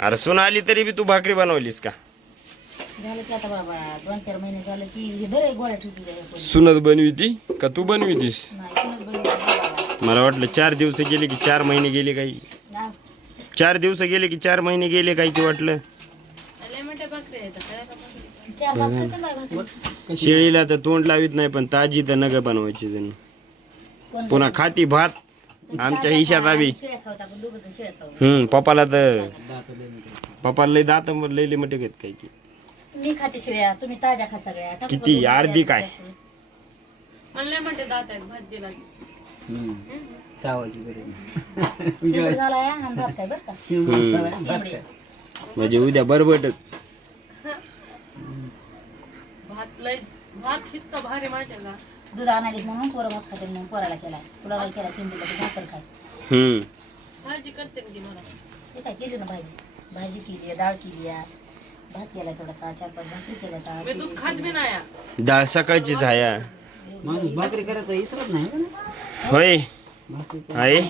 अरे सून आली तरी बी तू भाकरी बनवलीस का? झालं की आता बाबा 2-4 महिने झालं की हे बरे गोळ्या ठेवती सुनत बनविती का तू बनवितीस? नाही सुनच बघितलं मला वाटलं 4 दिवस गेले की 4 महिने गेले काही. 4 दिवस गेले की 4 महिने गेले काही की वाटलं. 4 भाकरी तर नाही भाकरी. शेळीला तर तोंड लावित नाही पण ताजी तर नग बनवायची जण. कोण पुन्हा खाती भात आमच्या हिशात आम्ही. शिळ्या खावत आपण दोघं जण शिळ्या खाऊ. पप्पाला तर पप्पाला लय दात लय मोठे घेत काही की. मी खाते शिळ्या तुम्ही ताज्या खा सगळ्या टाकू किती? करून अर्धी काय? म्हणले म्हणते दात आहेत भात दिला चावायची गरज शिवड झाला या आणि भात काय बरं का शिवडी. म्हणजे उद्या बरबटच. भात इतका भारी माहिती का. दूध आणायला म्हणून पोरं भात खाते म्हणून पोराला केला तुला काय केला शिंदीला तू भाकर खाय. भाजी करते ना ती मला. ते काय केली ना भाजी केली आहे, डाळ केली आहे, भात केला थोडासा 4-5 भाकरी केल्या मी दूध खात बी नाही. डाळ सकाळचीच आहे. माणूस भाकरी करायचं इसरत नाही का ना? होय आहे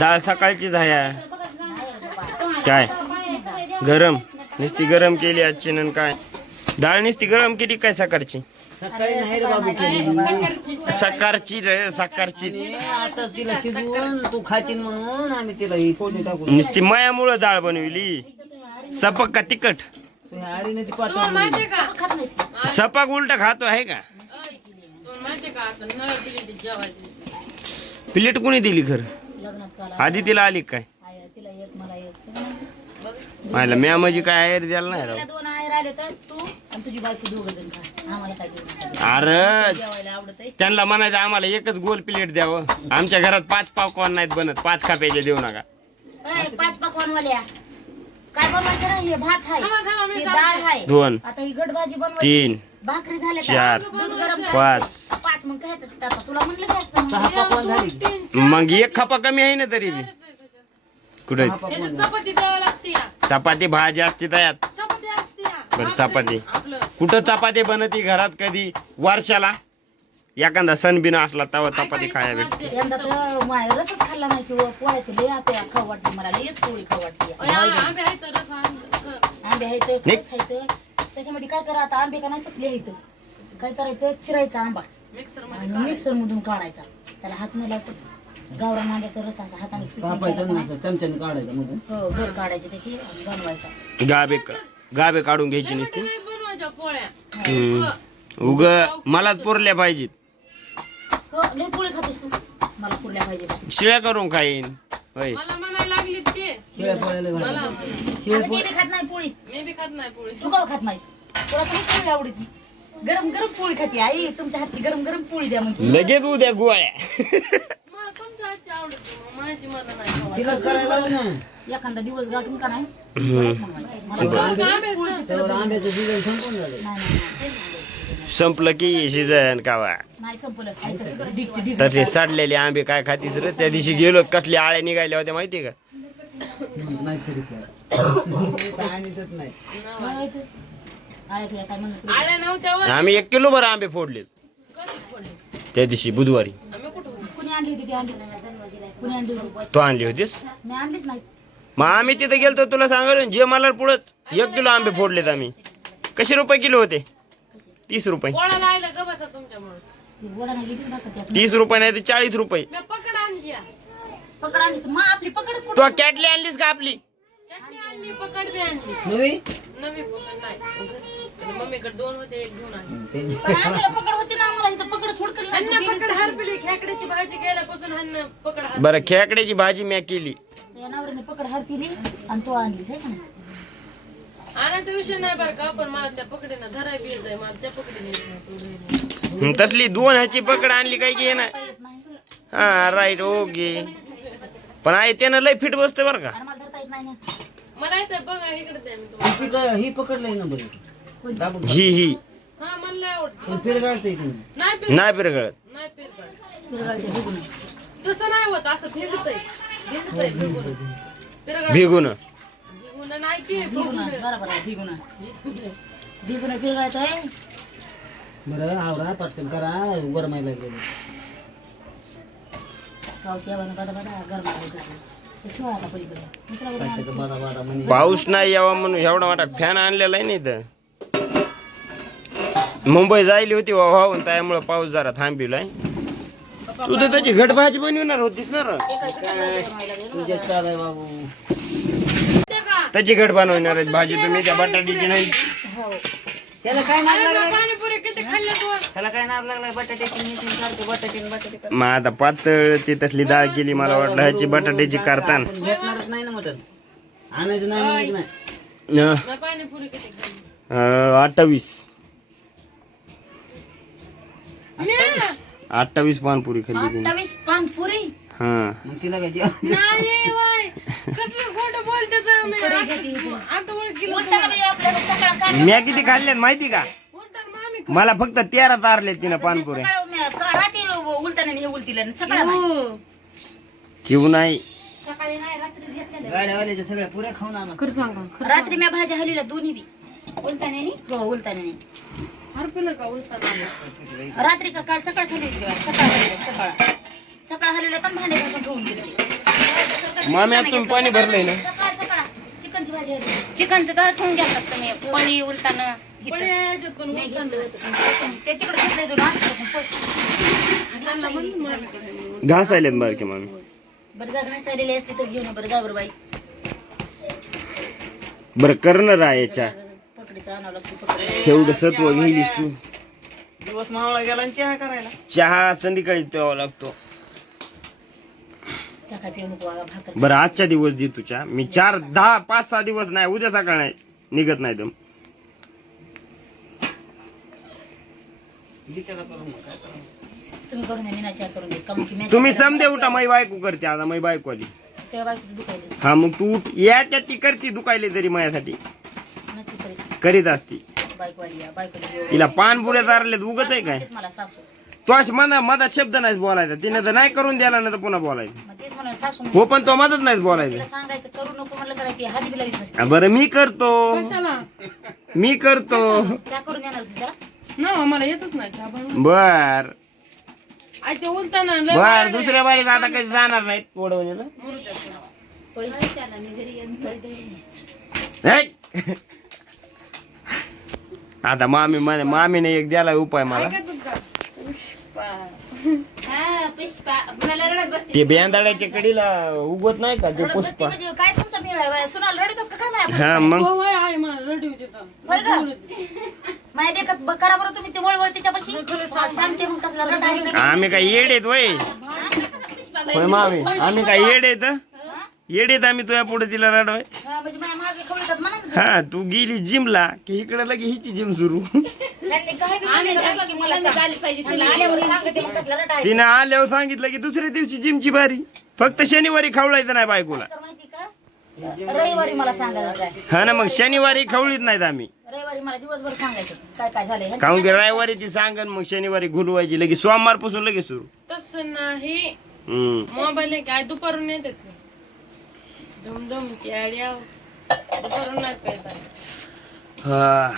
डाळ सकाळचीच आहे. काय गरम नुसती गरम केली आजची नन काय डाळ नुसती गरम केली काय सकाळची? सकाळी नाही रे बाबू केली. सकाळची रे सकाळची आता तिला शिजवून तू खाचीन म्हणून आम्ही तिला ही फोडणी टाकून नुसती मायामुळं डाळ बनविली. सपक का तिखट? आरीने ती पात्र माहिती का खात नाहीस का? सपक उलट खातो आहे का? तुम्हाला माहिती का आता नळ पिली ती जेवायची. प्लेट कोणी दिली खरं? लग्नात काला आधी तिला आली काय? तिला एक मला एक मायला म्या म्हणजे काय आहेर द्यायला नाही राव. 2 आहे राहिले तर तू आणि तुझी बायको दोघं जण खा आम्हाला काय देऊ अरे जेवायला आवडत आहे. त्यांना म्हणायचं आम्हाला एकच गोल प्लेट द्यावं. आमच्या घरात 5 पकवान नाहीत बनत. 5 खाप्याचे देऊ नका. 5 पकवानवाल्या काय बनवायचं ना हे भात आहे थांबा, मी ही डाळ आहे 2 आता ही गट भाजी बनवायची 3 भाकरी झाल्या 4 दूध गरम 5 5 मग काय आता तुला म्हटलं की असतं 6 पकवान झाली. मग एक खापा कमी आहे ना तरी बी. कुठे 6 पकवान झाली. चपाती द्यावी लागते या. चपाती भाजी असते त्यात. चपाती असते या. बरं चपाती आपलं कुठं चपाती बनती घरात कधी वर्षाला एखादा सण बिन असला तेव्हा चपाती खाया भेटते. यंदा तर रसच खाल्ला नाही किंवा पोळ्याची लय आपल्या खाऊ वाटते मला लयच पोळी खाऊ वाटते आंबे आहेत तर रस आंबे आहेत खरंच आहेत त्याच्यामध्ये काय करा आता आंबे का नाही तसले आहेत काय करायचं चिरायचा आंबा मिक्सर आणि मिक्सर मधून काढायचा त्याला हात न लावतच गावरान आंब्याचा रस असा हाताने पिळून कापायचं ना घ्यायचा. असं चमच्याने काढायचं मधून. हो घर काढायचे त्याची आणि बनवायचा गाबे काढून घ्यायची नसते. बनवायच्या पोळ्या. उग मलाच पुरल्या पाहिजेत. हो लय पोळी खातोस तू मला पुरल्या पाहिजे शिळ्या करून खाईन होय. मला म्हणायला लागली ते. शिळ्या पोळ्याला मला शिळ्या आता ते बी खात नाही पोळी मी बी खात नाही पोळी. तू का खात नाहीस तुला तर लई पोळी आवडती गरम गरम पोळी खाते आई तुमच्या हातची गरम गरम पोळी द्या म्हणते लगेच उद्या गोळ्या. मला तुमच्या हातची आवडते मग माझी मला नाही खावा. तिला करायला लावू ना. एखादा दिवस गाठून का नाही परत बनवायचं. मला त्यावर आंब्याचं सीजन संपून झालं. नाही संपलं की शिजन कावा. नाही संपलं खायचं ढीगची ढीग तर ते सडलेले आंबे काय खातीस रे? त्या दिवशी गेलो कसले आळ्या निघाल्या होत्या माहिती का? नाही तरी काय. आणतच नाही. तुला काय म्हणत आल्या नव्हत्या वर. आम्ही 1 किलो भर आंबे फोडले कधी फोडले? त्या दिवशी बुधवारी. आम्ही कुठं होतो? कुणी आणली होती ती आणली कुणी आणली होती तो आणली होतीस? मी आणलीच नाही मग आम्ही तिथे गेलतो तुला सांगाल जे मला पुढत 1 किलो आंबे फोडलेत आम्ही. कसे रुपये किलो होते? 30 रुपये. पोळाला आलं ग बसा तुमच्यामुळे. ती वडाने गेली भाकर 30 रुपये नाही तर 40 रुपये. मी पकड आणली या. पकड आणलीस मग आपली पकडच तू कॅटली आणलीस का आपली? चटणी आणली पकड बी आणली. नवी नवी पकड नाही. आणि मम्मीकडे 2 होते 1 घेऊन आली. पकड होती ना आम्हाला इथं पकडच हुडकली नाही. हन्न पकड हरपली खेकड्याची भाजी गेल्यापासून हन्न पकड हरपली. बरं खेकड्याची भाजी म्या केली. त्या नवऱ्याने पकड हडपिली आणि तो आणलीस आहे का नाही आणायचा विषय नाही बरं का पण मला त्या पकडीनं धराय बी येत मला त्या पकडीने येत नाही. तसली 2 ह्याची पकड आणली काय की ना. येत नाही हा राईट ओके. पण आहे त्यानं लय फिट बसते बरं का. आणि मला धरता येत नाही ना मला येतं बघा इकडे द्या मी तुम्हाला. ही पकडलंय ना बरं. दाबून ही हा मला लय आवडते. पण फिर काढता येते. नाही फिर नाही पिरगळत. नाही फिरगड. पिरगाळते भिजून. तसं नाही होत असं फिरतय फिरतय फिरगुण फिरगड भिगून फिरगुण नाही की भिगुना बरोबर आहे भिगुना भिगुना पिरगाळतो आहे बरं आवरा पटकन करा गरमायला गेलं. पाऊस यावानं बदा बदा गरम आहे कसं ठेवा आता पलीकडे दुसरा बघा. कशाचं बादा बादा म्हणे. पाऊस नाही यावा म्हणून एवढा मोठा फॅन आणलेला आहे नाही तर मुंबई जायली होती वाहून त्यामुळे पाऊस जरा थांबविलाय. तू तर त्याची घट भाजी बनवणार होतीस ना रे. तुझ्या चाल आहे बाबू. त्याची घट बनवणार आहे भाजी तुम्ही त्या बटाट्याची नाही. हो त्याला काय नाद लागलाय? पाणीपुरी किती खाल्ल्या तू त्याला काय नाद लागलाय? बटाट्याची मेथी सारखे बटाटे कर. मग आता पातळ ती तसली डाळ केली मला वाटलं ह्याची बटाट्याची करतान. आपण भेटणारच नाही ना मटण. आणायचं नाही म्हणत नाही. अं, पाणीपुरी किती खाल्ली 28 मी 28 पानपुरी खाल्ली तिने. 28 पानपुरी हा मग तिला काय जेवण? नाही बाई कसलं खोटं बोलते तर मी आता ओळखीलं उलटानं बाई आपल्याला सकाळ काढ म्या किती खाल्ल्यात माहिती का? बोलतात मामी मला फक्त 13 तारले तिनं पानपुऱ्या. रात्री उलटाने हे उलटीला सकाळ किव नाही सकाळी नाही रात्री घेतलेलं गाड्यावाल्याच्या सगळ्या पुऱ्या खाऊन आणा. खरं सांगा रात्री मी भाज्या हलविल्या दोन्ही बी उलटाने हो उलटाने हरपलं का उलटा रात्री का काल सकाळ हलवली सकाळ हलवल्या सकाळ हलवल्या तर भांडे घासून ठेवून दिले. मामी आता तुम्ही पाणी भरलंय ना. सकाळ सकाळ चिकनची भाजी हलवली चिकनचं तर ठेवून घ्या तुम्ही पळी उलटानं पण याच्यात पण नाही घेतलं. ते तिकडे घेतलं तुला त्यांना म्हणून मामीकडे घास आलेत बारके मामी. बरं जा घास आलेली असली तर घेऊन ये बरं जा बरं बाई बरं करणार आहे याच्या पकडीचं आणावं लागतं पकड एवढं सत्व घेईलीस तू. दिवस मावळा गेला आणि चहा करायला. चहा संध्याकाळी प्यावा लागतो. चहा पिऊ नको बाबा, भाकर बरं आजच्या दिवस दे तू चहा. मी 4 10 5 6 दिवस नाही उद्या सकाळ नाही निघत नाही दम. त्याला करून मग काय करावं? तुम्ही करून द्या मी ना चहा करून दे कम की तुम्ही समजे उठा मै बायको करते आता मै बायको आली. तेव्हा बायकोचं दुखायले हा मग तू उठ याच्या ती करते दुखायले तरी माझ्यासाठी नसती तरी करीत असती. बायको आली या बायकोला तिला पानपुऱ्या चारल्यात उगच आहे काय. मला सासू तो अशी मधात शब्द नाहीच बोलायचा. तिने तर नाही करून द्याला ना तर पुन्हा बोलायचं. मग तेच म्हणून सासू हो पण तो मदत नाहीच बोलायचं. तिला सांगायचं करू नको म्हणलं तर ती हात बी लावीत नसते. बरं मी करतो कशाला मी करतो चहा करून देणार होती त्याला ना मला येतच नाही चहा बनवून. बर आई ते उलटाना लय बर दुसऱ्या बारीत आता कधी जाणार नाहीत वडवणीला. पोळी खायला मी घरी येऊन पोळी दळून ये. हे? आता मामीने एक द्याला उपाय मला. ऐकतच का हा पुष्पा मला रडत बसते ते बेंदाड्याच्या कडीला उगवत नाही का ते रडत बसते पुष्पा. म्हणजे काय तुमचा मेळ आहे सुनाला रडत का काय माया हा मग हो वय आहे मला रडू तिथं होय का माया देखत करा बरं तुम्ही ते वळवळ तिच्यापाशी सांगते मग कसला रड आहे का आम्ही काय येडेत वय होय मामी आम्ही काय येडेत येडेत आम्ही तुझ्या पुढे तिला रडवाय. हा, म्हणजे माझ्या मागे खवळतात म्हणा ना. हा तू गेली जिमला की इकडे लगे हिची जिम सुरू. त्यांनी काय बी म्हणलं की मला झाली पाहिजे तिला आल्यावर सांगते मग कसला रड आहे तिने आल्यावर सांगितलं की दुसऱ्या दिवशी जिमची बारी. फक्त शनिवारी खवळायचं नाही बायकोला. तर माहिती का रविवारी मला सांगायला काय हा ना मग शनिवारी खवळीत नाहीत आम्ही. रविवारी मला दिवसभर सांगायचं काय काय झालंय काहून की रविवारी ती सांगन मग शनिवारी घुलवायची लगेच सोमवार पासून लगेच सुरू. तसं नाही हम्म. मोबाईल आहे काय दुपारून येतात ते. दमदम आड्या दुपारून नाही काय हा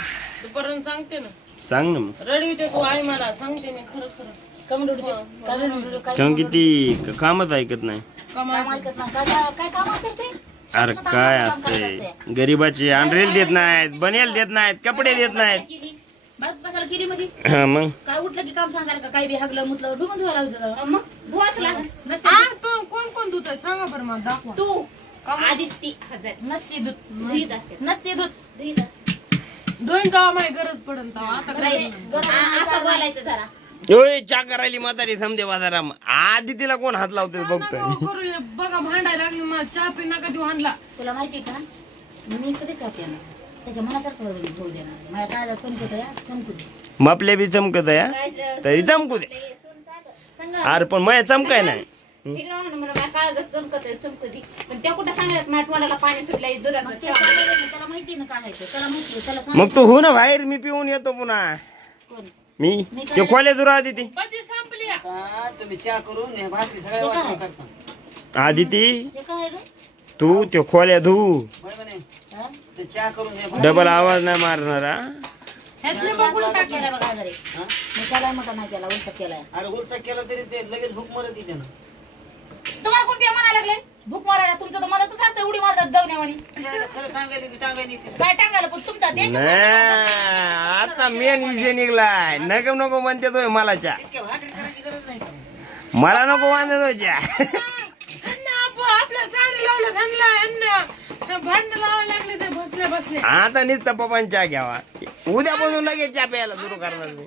दुपारून सांगते ना सांग ना मग. रडवी ते तू आई मला सांगते मी खरं खरं कमी रडते काय रडते काय काहून की ती कामच ऐकत नाही. काम ऐकत नाही काय काम असेल ते अरे काय असतंय गरीबाची अंडरेल देत नाहीत बनेल देत नाहीत कपडे देत नाहीत. बायको कशाला केली म्हणजे हा मग काय उठलं की काम सांगायला का काय बी हागलं मुतलं धुवून धुवायला लावायचं मग धुवाच लागत हा तू कोण कोण धुत सांगा बरं मला दाखवा तू आदित्य नसती दूध नसती दूध दोन जावा माझी गरज पडन तेव्हा. आता असं बोलायचं जरा ओय चा करायली म्हातारी समजे बाजाराम आधी तिला कोण हात लावतोय बघतोय. करू बघा भांडायला लागली मला चहा पी नका देऊ आणला तुला माहिती का मी सध्या चहा पिणार त्याच्या मनासारखं होऊ देणार माझ्या काय चमकत या चमकू दे मपले बी चमकत या तरी चमकू दे. अरे पण मग चमकाय नाही. त्याला माहिती ना काय आहे ते. त्याला माहिती त्याला सांग मग तू हो ना बाहेर मी पिऊन येतो पुन्हा कोण मी ते खोले दुरा आधी ती कधी संपली हा, तुम्ही चहा करून हे भाकरी सगळ्या वाटून करता. आधी ती हे काय आहे ग तू ते खोल्या धू होय म्हणे. हा? ते चहा करून हे डबल आवाज नाही मारणारा. ह्यातले बघून उलटा टाकले केलाय बघा जरी हा? मी केलाय मोठा नाही केला उलटा केलाय अरे उलचा केला तरी ते लगेच भूक मरत येते ना. तुम्हाला कोण पिया म्हणायला लागले भूक मारायला तुमचं जाऊन खरं सांगायला की टांगायला येते. काय टांगायला पण तुमचा द्यायचं नाही, आता मेन विषय निघलाय. नको नको म्हणते तो मला चहा. इतक्या भाकरी करायची गरज नाही का? मला नको म्हणते तो चहा. आपल्या चांगले लावलं त्यांना भांडण लावायला लागले ते बसले बसले. आता नुसतं पप्पांनी चहा घ्यावा. उद्यापासून लगेच चहा प्यायला सुरू करणार मी.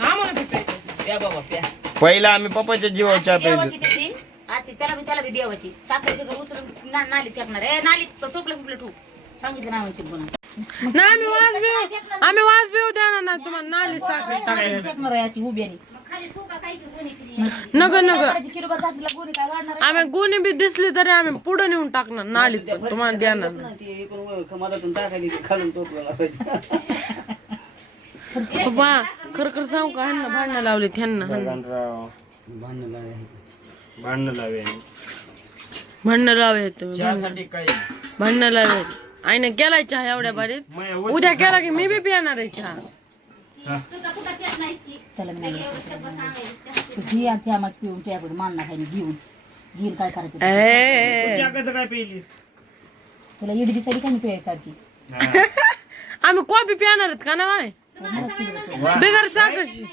आम्हाला ते प्यायचं. प्या बाबा प्या. पहिला आम्ही पप्पाच्या जीवावर चहा देवाची प्यायचो. त्याची आजची त्याला बी देवाची साखर बिगर उचलून नालीत फेकणार नालीत टोपलं फुपलं ठेवू सांगितलं नाही म्हणजे पुन्हा नाही आम्ही वास बिऊ देणार नाही तुम्हाला नाली साखर टाकायला. फेकणार आहे अशी उभ्याने नग किलो साखरेला गोणी काय वाढणार आहे? आम्ही गुन्हे बी दिसले तरी आम्ही पुढे नेऊन टाकणार नालीत पण तुम्हाला देणार नाही. ना ती एकूण मधातून टाकायली की खालून टोपलं लावायचं. पप्पा खरं सांगू का ह्यांना भांडणं लावले ह्यांना भांडणं लावायचं. भांडण लावे भांडणं लावे तुम्ही चहासाठी काय भांडणं लावे आईने केलाय चहा एवढ्या बारीत उद्या केला की मी बी पिणार आहे चहा. त्याला मी नाही घी आमची आम्हाला पिऊन तुझ्याकडे मानणार आहे घेऊन काय करायचं चहा कसं काय पेलीस? तुला इडी दिसायली का मी तुझ्या सारखी आम्ही कॉफी पिणार आहेत का ना बाय बिगर साखरची.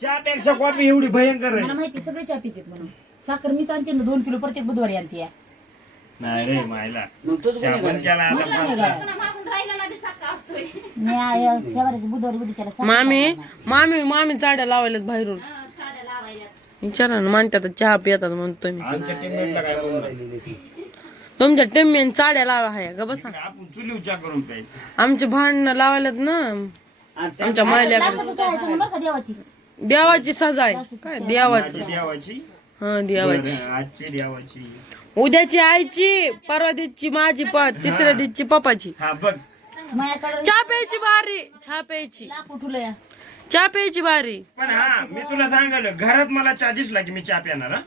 चहापेक्षा कॉफी एवढी भयंकर आहे. मला माहिती सगळे चहा पितात म्हणून साखर मीच आणते ना 2 किलो प्रत्येक बुधवारी आणते नाही रे मायला मग तोच चहा बंद केला आता. मी शेवाऱ्याचे बुधवारी बुधीच्याला मामी चाड्या लावायल्यात बाहेरून. विचारा ना मानतात चहा पितात म्हणतो मी. आमच्या टीममेटला काय बोलणार? तुमच्या टिम्मेन चाड्या लावा आहे ग बसा. आपण चुलीवर चहा करून प्यायचं. आमचे भांडणं लावायल्यात ना आमच्या मायल्या देवाची देवाची सजाय काय देवाची देवाची हा देवाची बरं, आजची देवाची. उद्याची आईची परवा दिवशी माझी तिसऱ्या दिवशी पप्पाची. हा बघ माझ्याकडे चहा प्यायची बारी चहा प्यायची लाख उठवलंय चहा प्यायची बारी. पण हा मी तुला सांगायला घरात मला चहा दिसला की मी चहा पिणार हा?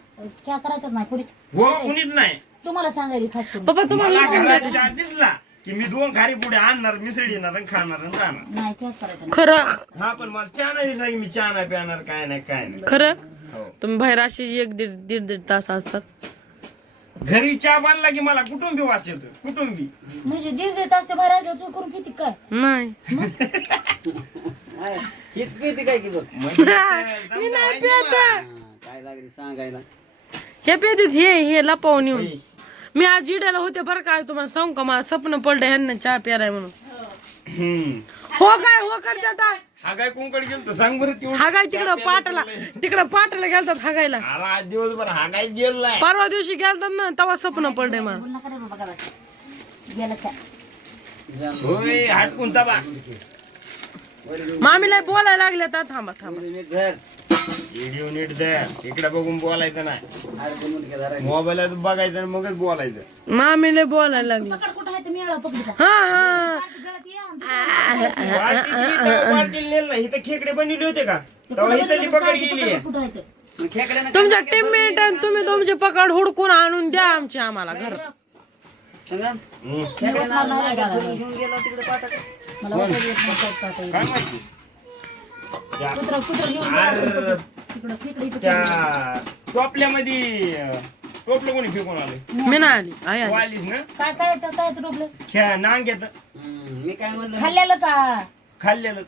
चहा करायचाच नाही कोणीच हो कुणीच नाही. तुम्हाला सांगायला खास करून पप्पा तुम्हाला मला घरात चहा दिसला की मी 2 खारी पुढे आणणार मिसळी येणार आणि खाणार आणि राहणार. नाही चहाच करायचा नाही. खरं हा पण मला चहा नाही दिसला की मी चहा नाही पिणार काय नाही खरं हो. तुम्ही बाहेर अशी एक दीड तास असतात. घरी चहा बांधला की मला कुटुंबी वास येतो कुटुंबी. म्हणजे 1.5 तास ते बाहेर आलो चूक करून पिती काय नाही हीच पिते काय की बघ. मी नाही पित. काय लागली सांगायला. हे पेतीत हे लपवून येऊन मी आज जिड्याला होते बरं काय तुम्हाला सांगू का मला स्वप्न पडलं ह्यांना चहा प्याराय म्हणून. हो करतात हा काय कोणकडे गेलतो सांग बरं तेवढं. हा काय तिकडं पाटाला गेलतात हागायला. अरे आज दिवसभर हा काय गेलाय. परवा दिवशी गेलतात ना तेव्हा स्वप्न पडलंय मला. बोल नका रे बाबा गावात गेला चहा होय हटकून तबा. मामीला बोलायला लागले तर थांबा घर व्हिडिओ नीट द्या इकडे बघून बोलायचं नाही. अरे ते मुलगा जरा मोबाईलात बघायचं आणि मगच बोलायचं. मामीला बोलायला लागले. पकड कुठं आहे तर मिळाला पकडीचा हा बाटलीला नेलं नाही. इथं खेकडे बनवले होते का तेव्हा इथली पकड गेली. कुठं आहे तर मग खेकड्यानं तुमच्या टीममेट तुम्ही तुमचे पकड हुडकून आणून द्या आमची आम्हाला घर. सांगा. खेकड्यानं आणलं नाही का? धरून घेऊन गेला तिकडे पाटात. मला वाटलं येत नाही करता आता येईल. काय माहिती कुत्रं घेऊन अरे तिकडं खेकडे इथं त्या टोपल्यामध्ये टोपलं कोणी फेकून आलं मी नाही आली आई आली. वालीस ना काय टोपलं ख्या नांग येत मी काय म्हणलं खाल्लेलं का खाल्लेलं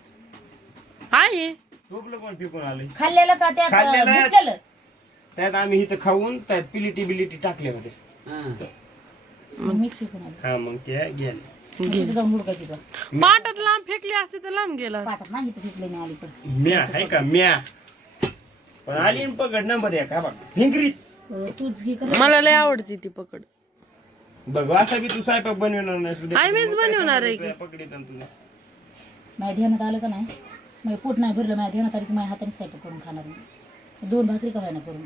आई टोपलं कोण फेकून आलं. खाल्लेलं का त्यात खाल्लेलं. घेतलेलं त्यात आम्ही इथं खाऊन त्यात बिलिटी टाकल्या होत्या. हा. मीच फेकून आलो हा मग ते गेले. तिथं जाऊन हुडकायची का पाटात लांब फेकली असते तर लांब गेला. पाठात नाही इथं फेकले नाही आली पण म्या आहे का म्या पण आली आणि पकड नंबर या का बघ फिंगरीत तूच हे कर मला लय आवडते ती पकड. बघ असा बी तू स्वयंपाक बनवणार नाही. आई मीच बनवणार आहे की. पकडीत तुला माझ्या ध्यानात आलं का नाही माझं पोट नाही भरलं माझ्या ध्यानात आलं की माझ्या हाताने स्वयंपाक करून खाणार मी 2 भाकरी का व्हायना करून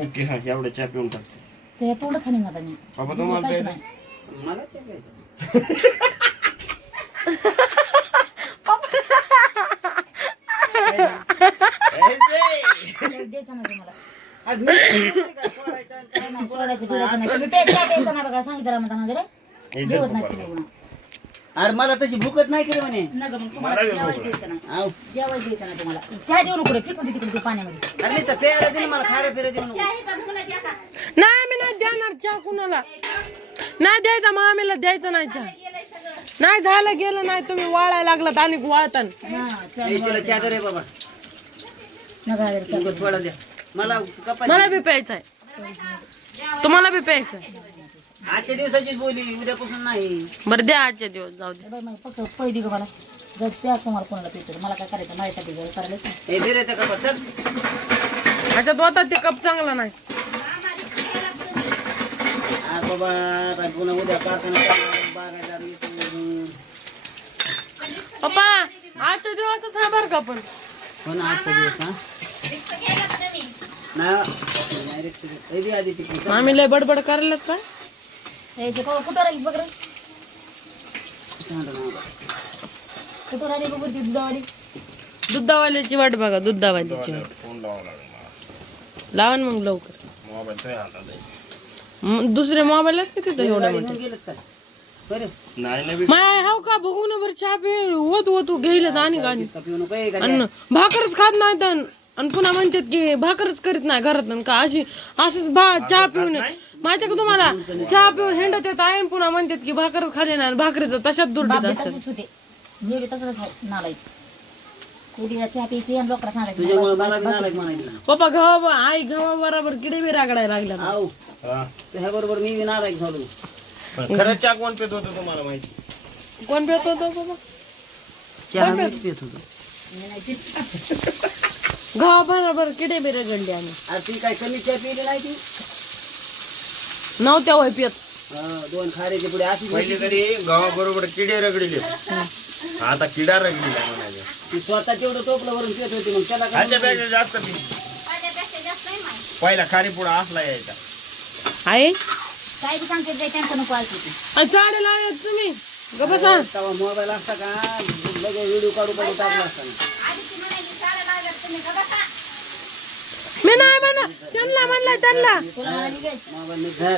ओके हा एवढं चहा पिऊन टाकते तर या तोंडच खाणे आता मी बाबा दुसरं तुम्हाला काहीच काय नाही मला चेकायचं. द्यायचं नाही तुम्हाला आज मी काय सोडायचं आणि काय नाही सोडायचं बिडायचं नाही तुम्ही प्यायचं नाही बघा सांगितलं मला रे जेवत नाही तुम्ही पुन्हा अरे मला तशी भूकत नाही करे म्हणे. ना गं, मग तुम्हाला जेवायला द्यायचं नाही. आव. जेवायला द्यायचं नाही तुम्हाला. चहा देऊ नको रे, फेकून दे तिकडे ते पाण्यामध्ये. अरे नुसतं प्यायला दे ना मला, खायला फिरा देऊ नको. नाही मी नाही देणार चहा कुणाला. नाही द्यायचा मामीला, द्यायचं नाही चहा. नाही झालं गेलं नाही, तुम्ही वाळायला लागलात आणि वाळतान. हा, चहा ए, तिला चहा दे रे बाबा. नका रे, चहा. उगाच थोडा द्या मला कपाशी. मला बी प्यायचं आहे, तुम्हाला बी प्यायचं आहे. आजच्या दिवसाचीच बोली, उद्यापासून नाही. बरं द्या आजच्या दिवस, जाऊ दे. बाई, मग फक्त पै दे गं मला. जर प्या तुम्हाला कोणाला प्यायचं, मला काय करायचं, माझ्यासाठी जर करायला ए, दे रे त्या कपात, चल. ह्याच्यात होता ते कप चांगला नाही. आ बाबा, आता पुन्हा उद्या कारखाना बागायदार येतो. पप्पा आजच्या दिवसच आहे बरं का पण. हो ना, आजचा दिवस हा. नाही रिक्षा घे. ए, दे आधी तिकडे, चल. आम्ही लय बडबड करायला काय. कुठं राहील बघ रे, सांगा ना बाबा. कुठं राहिली बघ ती दुधावाली. दुधावाल्याची वाट बघा, दुधावाल्याची वाट. लावा ना मग लवकर. दुसरे मोबाईल आहेत का तिथं एवढ्या घेऊन मोठे. गेलेत काय? बरं. माय हाव का बघू ना बरं, चहा पे होत होतो घ्यायला आणि का इतका पिऊ नको ए, आणि भाकरच खात नाहीत आणि पुन्हा म्हणतात की भाकरच करीत नाही घरात का अशी असंच चहा पिऊन माहिती का तुम्हाला, चहा पिऊन हेंडत येत आहे पुन्हा म्हणतात की भाकरच खाली नाही, भाकरीचं तशात दुर्डीत बापरे असतात. तसेच होते, मी बी तसंच आहे नालायक. कुठे चहा प्यायची आणि लोकांना सांगायचं तुझ्यामुळे मला बी नालायक म्हणायची. पप्पा आई गव्हा बरोबर किडे बी रागडायला लागल्या. आऊ तुझ्या बरोबर मी बी नालायक झालो. खरं चहा कोण पित होतं तुम्हाला माहिती? कोण पित होतं बाबा? चहा मी पित होतो. गव्हा बरोबर किडे बी रगडले आम्ही. अरे ती काय कमी चहा पिली नाही ती. नव्हत्या वय पियत. दोन खाऱ्याचे पुढे अशी पहिले तरी गावाबरोबर किडे रगडले, आता किडा रगडीला म्हणायचं. ती स्वतः तेवढं टोपलं वरून पित होती, मग त्याला काय ह्याच्यापेक्षा जास्त पी. पहिला खारी पुडा असला यायचा. आहे काय बी सांगते ते त्यांचं नको ऐकू ते. चाडे लावत तुम्ही ग बसा. तेव्हा मोबाईल असता का लगेच व्हिडिओ काढू टाकला असता ना. मी नाही म्हणा, त्यांना म्हणलं त्यांना तुला म्हणाली काय? मोबाईल मी घर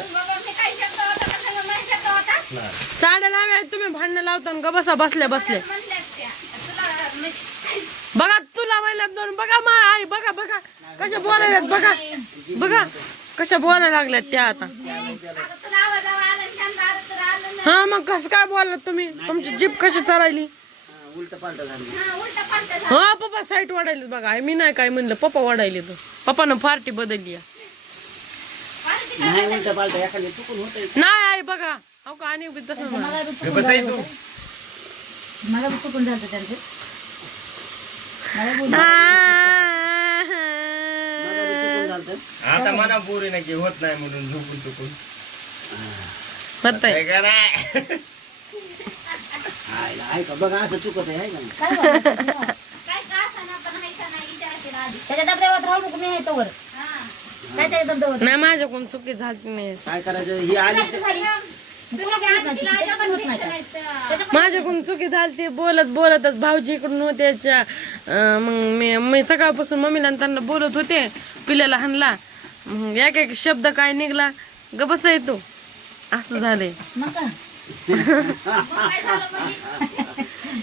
चाडे लावाय तुम्ही भांडणं लावता ग बसा बसल्या बसल्या. बघा तुला म्हणलं दोन, बघा मा आई बघा बघा कशा बोलायला, बघा बघा कशा बोलायला लागल्यात त्या आता. हा मग कसं काय बोललात तुम्ही, तुमची जीप कशी चालायली. उलट पालट झाली. हा पप्पा साईट वाढायली बघा. मी नाही काय म्हणलं, पप्पा वाढायले तर पप्पानं पार्टी बदलली. नाही उलट पालट एखादी चुकून होतंय. नाही आई बघा हो का, आणि बी तसं म्हणा. मला बी चुकून झालं. मला बी चुकून झालं त्यांचं. मला बोल आता मना पोरी नाही की होत नाही म्हणून झोपून चुकून होतंय. काय का नाही. ऐका बघा असं चुकत आहे का नाही. काय बोलायचं? त्याच्या दबदब्यात राहू नको, मी आहे तोवर. काय त्याच्या दबदब्यात? नाही माझ्याकडून चुकी झाली नाही. काय करायचं ही आली माझ्याकडून चुकी झाली ती बोलत बोलतच भाऊजी इकडून होते मग मी सकाळपासून मम्मीला आणि त्यांना बोलत होते, पिल्याला हाणला, मग एक एक शब्द काय निघला ग बसा येतो असं झालंय. मग काय?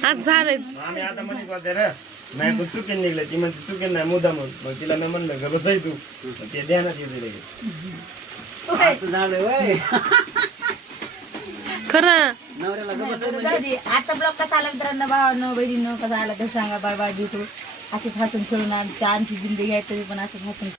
आज झालंय. आम्ही आता म्हणत होते रे नाही पण चुकीन निघलं, ती म्हणते चुकीन नाही मुद्दा म्हणून. मग तिला मी म्हणलं ग बसाय तू, मग ते ध्यानात येते लगेच. असं झालं वय. खरं नवऱ्याला गप्प जाऊ दे. आजचा ब्लॉग कसा आला मित्रांनो, भावांनो बहिणींनो, कसा आला तर सांगा. बाय बाय भेटू. असंच हसून खेळून आणखी जिंदगी आहे तरी पण असंच हसून